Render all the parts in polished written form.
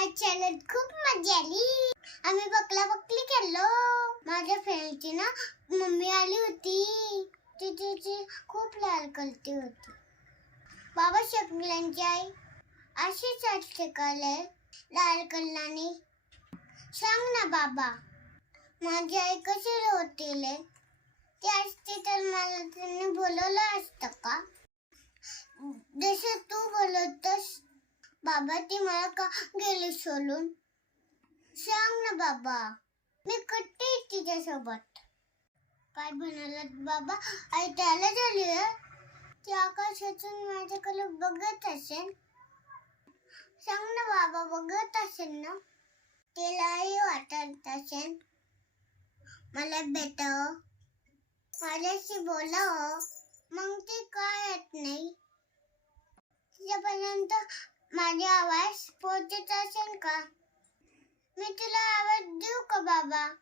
आज शाळेत खूप मजा आली. आम्ही बकला-बकली खेळलो. माझ्या फ्रेंडची ना मम्मी आली होती. तिची खूप लाड करती होती. बाबा शकल्यांची आई अशीच असते का लय लाड करणारी? सांग ना बाबा, माझी आई कशी होती लय? ती असती तर मला त्यांनी बोलवलं असतं का? जसं तू बोलतस बाबा, ती मला का गेली सोडून? सांग ना बाबा, मी कट्टी तिच्यासोबत. काय म्हणालात बाबा? आई त्याला झाली आहे. ती आकाशातून माझ्याकडे बघत असेल. सांग ना बाबा, बघत असेल ना? तिलाही वाटत असेल मला भेटावं, माझ्याशी बोलावं. मग ती काय येत नाही? तिच्यापर्यंत माझा आवाज पोहोचत असेल का? मी तुला आवाज देऊ का बाबा?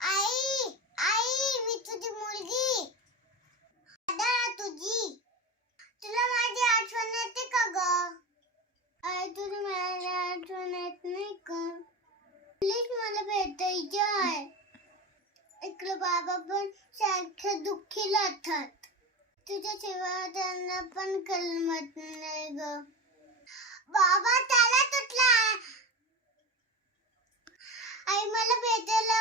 आई, आई, मी तुझी मुलगी. दादा, तुझी. तुला माझी आठवण येते का ग? आई, तुला माझी आठवण येत नाही का? प्लीज मला भेटायचे आहे. इकडे बाबा पण सारखं दुःखी राहतात. तुझ्या सेवा त्यांना पण कळमत नाही ग. बाबा त्याला तुटला. आई मला भेटायला